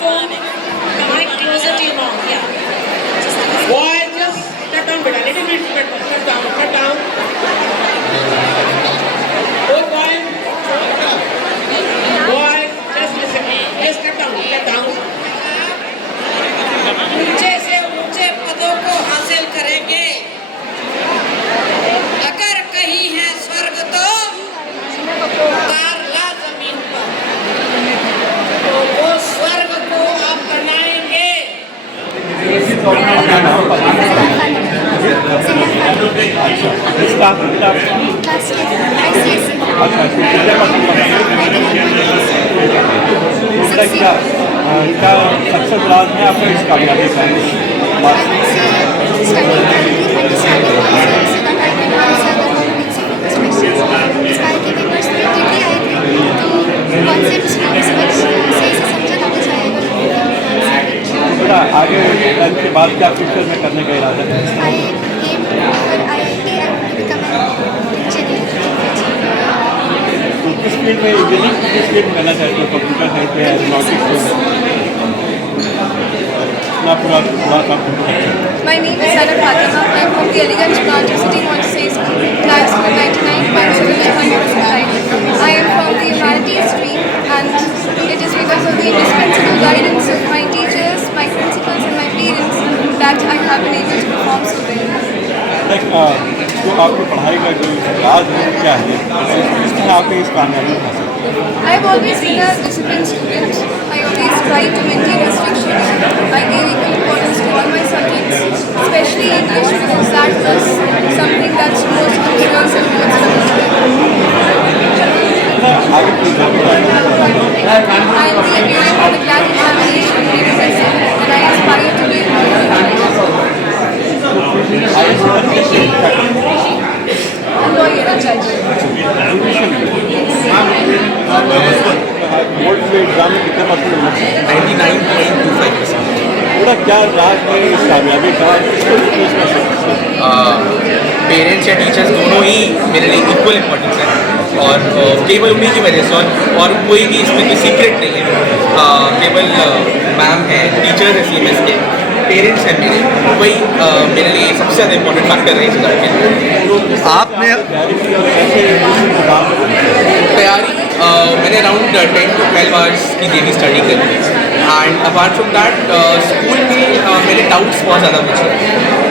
phone. Mic closer to your mouth. Yeah. Boy, just cut down, beta. Little bit cut down, cut down. Oh, boy. Boy, just listen. Just cut down, cut down. ऊंचे से ऊंचे पदों को हासिल करेंगे। अगर कहीं है स्वर्ग तो उतार ला जमीन पर, तो वो स्वर्ग को आप बनाएंगे। क्या सक्सेस राज में आपको इस कामयाबी का आगे के बाद क्या फ्यूचर में करने का इरादा है? तो किस फील्ड में इंजीनियरिंग किस फील्ड में करना चाहते हो? कंप्यूटर साइंस में, एरोनॉटिक्स में? My name is Sana Fatima. I am from the Aliganj branch of City Montessori School, class 99.75%. I am from the humanities stream, and it is because of the indispensable guidance of my teachers, my principals and my parents that I have been able to perform so well. जो आपकी पढ़ाई का जो राज है क्या है, किस तरह आपने इस कामयाबी को हासिल किया? I have always been a disciplined student. I always try to maintain restrictions. I gave equal importance to all my subjects, especially English, because that is something that's most crucial and most fundamental. I am the appearing for the CLAT examination in and I aspire to be a lawyer and judge. Board के एग्जाम में कितने percent number? 99.25%। पूरा क्या राज है इस कामयाबी का? पेरेंट्स या टीचर्स दोनों ही मेरे लिए इक्वल इम्पोर्टेंस है, और केवल उन्हीं की वजह से, और कोई भी इसमें कोई सीक्रेट नहीं है। केवल मैम है, टीचर्स है CMS के, पेरेंट्स हैं मेरे, वही मेरे लिए सबसे ज़्यादा इम्पोर्टेंट फैक्टर है इस बार के। आपने तैयारी मैंने अराउंड 10 to 12 आवर्स की डेली स्टडी करी, and apart from that school में मेरे डाउट्स बहुत ज़्यादा पूछे,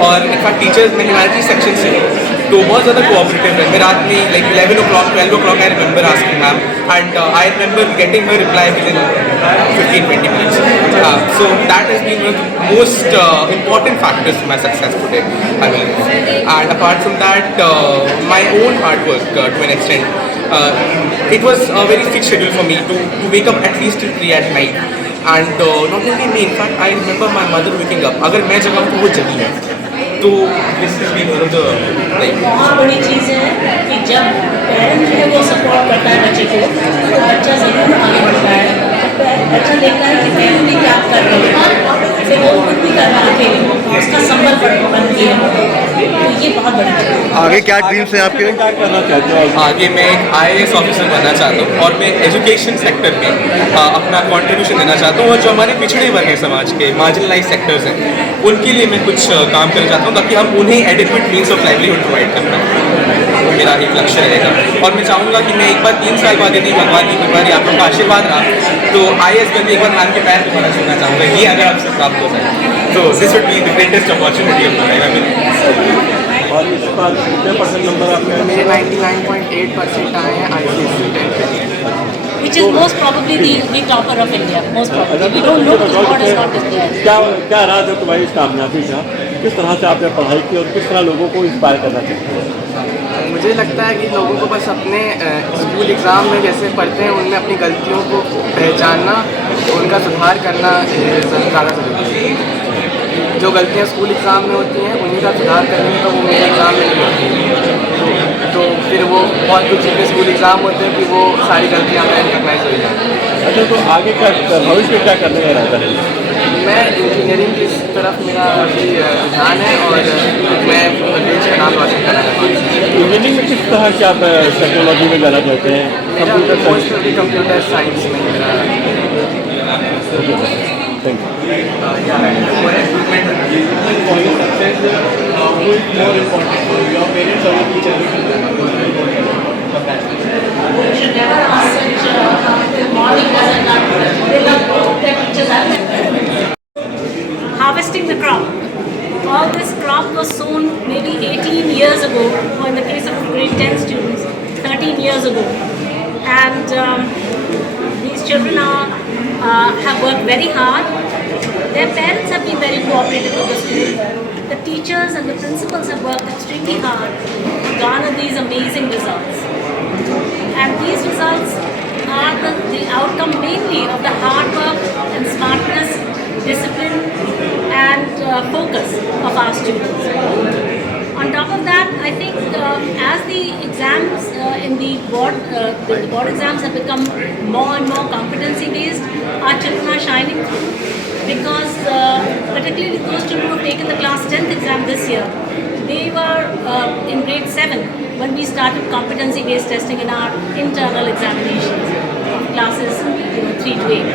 और इनफैक्ट टीचर्स मैं ह्यूमैनिटीज सेक्शन से हूँ, तो बहुत ज़्यादा कोऑपरेटिव है। मैं रात में लाइक 11 o'clock 12 o'clock I remember asking ma'am, and I remember getting her reply with in 15-20 minutes. So that has been one of the most important factors for my success today, I mean. And apart from that, my own hard work to an extent. It was a very fixed schedule for me to wake up at least till 3 at night, and not only me, in fact I remember my mother waking up. अगर मैं जगा तो वो जगी है, तो this has been one of the like बहुत बड़ी चीज़ है कि जब पेरेंट्स जो है वो सपोर्ट करता है बच्चे को, तो बच्चा ज़रूर आगे बढ़ता है। बच्चा देखता है कि फैमिली क्या कर रही है, फिर वो खुद भी कर रहा है, उसका संबल बनती है, तो ये बहुत बड़ी चीज़ है। आगे क्या ड्रीम्स हैं आपके? क्या करना चाहते हो? आगे मैं एक IAS ऑफिसर बनना चाहता हूँ, और मैं एजुकेशन सेक्टर में अपना कंट्रीब्यूशन देना चाहता हूँ, और जो हमारे पिछड़े वर्ग हैं समाज के, मार्जिनलाइज सेक्टर्स हैं, उनके लिए मैं कुछ काम करना चाहता हूँ, ताकि हम उन्हें adequate means of livelihood provide कर पाएँ। मेरा एक लक्ष्य रहेगा, और मैं चाहूँगा कि मैं एक बार 3 साल बाद यदि भगवान की कृपा आप लोग का आशीर्वाद रहा तो IAS में भी एक बार नाम के पैर तुम्हारा छूना चाहूँगा, ये अगर आपसे प्राप्त हो जाए तो this would be the greatest opportunity of my life. और इस बार कितने परसेंट नंबर आपके? मेरे 99.8% आए हैं ICSE 10th। Which is most probably the topper of India. Most probably. We don't know because God is not there. क्या राज है तुम्हारी इस कामयाबी का? किस तरह से आपने पढ़ाई की और किस तरह लोगों को इंस्पायर करना चाहते हैं? मुझे लगता है कि लोगों को बस अपने स्कूल एग्ज़ाम में जैसे पढ़ते हैं उनमें अपनी गलतियों को पहचानना, उनका सुधार करना ज़्यादा ज़रूरी है। जो गलतियाँ स्कूल एग्ज़ाम में होती हैं उन्हीं का सुधार करने में, तो वो मेरे एग्ज़ाम में नहीं होती, तो फिर वो बहुत कुछ चीज़ें स्कूल एग्ज़ाम होते हैं कि वो सारी गलतियाँ हमें रिकॉग्नाइज हो जाती हैं। अच्छा, तो आगे का भविष्य क्या करने का रहता है? मैं इंजीनियरिंग की तरफ मेरा अभी रुझान है, और मैं देश का नाम रोशन करना चाहता हूँ। इंजीनियरिंग में किस तरह से आप टेक्नोलॉजी में जाना चाहते हैं? कंप्यूटर साइंस में मेरा more important for you? Your parents or your teacher? You should never ask such morning doesn't not they love both their teachers and harvesting the crop. All this crop was sown maybe 18 years ago, or in the case of grade 10 students, 13 years ago. And these children have worked very hard. Their parents have been very cooperative with the school. The teachers and the principals have worked extremely hard to garner these amazing results. And these results are the outcome mainly of the hard work and smartness, discipline and focus of our students. On top of that, I think as the exams in the board exams have become more and more competency based, our children are shining through. Because particularly those children who have taken the class 10th exam this year, they were in grade 7 when we started competency based testing in our internal examinations of classes 3 to 8.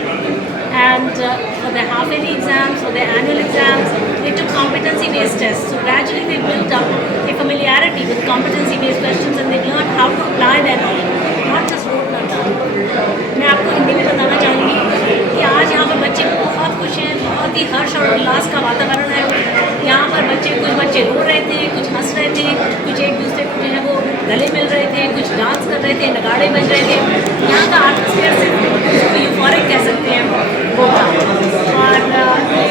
And for their half-yearly exams, for their annual exams, they took competency-based tests. So gradually they built up a familiarity with competency-based questions and they learned how to apply their knowledge, not just rote learn down. मैं आपको हिंदी में बताना चाहूँगी कि आज यहाँ पर बच्चे बहुत खुश हैं, बहुत ही हर्ष और उल्लास का वातावरण है। यहाँ पर कुछ बच्चे रो रहे थे, कुछ हंस रहे थे, कुछ एक दूसरे को जो है वो गले मिल रहे थे, कुछ डांस कर रहे थे, नगाड़े बज रहे थे। यहाँ का एटमॉस्फेयर से यूफोरिक कह सकते हैं वो था। और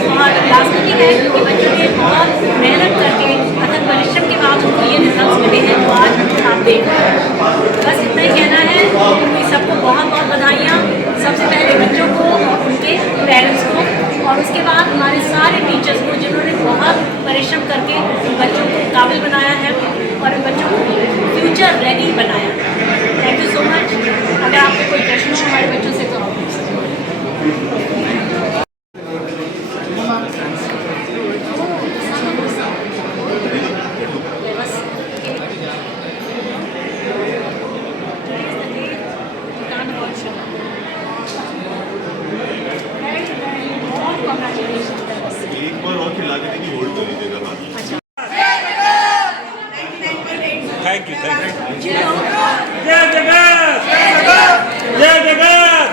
बहुत लाजमी है क्योंकि बच्चों ने बहुत मेहनत करके अथक परिश्रम के बाद उनको ये रिजल्ट मिले हैं जो आज आप देख रहे हैं। बस इतना ही कहना है कि सबको बहुत बहुत बधाइयाँ, सबसे पहले बच्चों को और उनके पेरेंट्स को, और उसके बाद हमारे सारे टीचर्स को जिन्होंने बहुत परिश्रम करके बच्चों को काबिल बनाया है और इन बच्चों को फ्यूचर रेडी बनाया। Thank you so much. अगर आपको कोई प्रश्न हो हमारे बच्चों से तो आप पूछ सकते हैं। एक बार और खिला के देखिए, होल्ड कर लीजिएगा बात। Thank you. You know, जय जगत, जय जगत।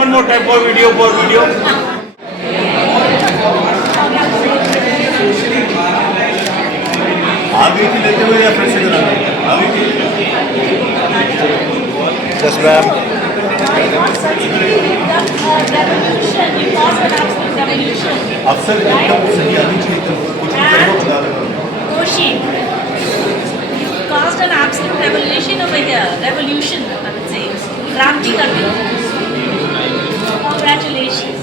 One more time for video. आगे की लेते हुए या फिर से कराना? आगे की। Yes, ma'am. revolution, you caused an absolute revolution. अफसर एकदम सही आदमी चाहिए तो कुछ करो बता दो। Koshi, you caused an absolute revolution over here. Revolution, I would say. Kranti kar diya. Congratulations.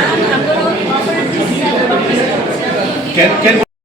And I'm going to offer this. Can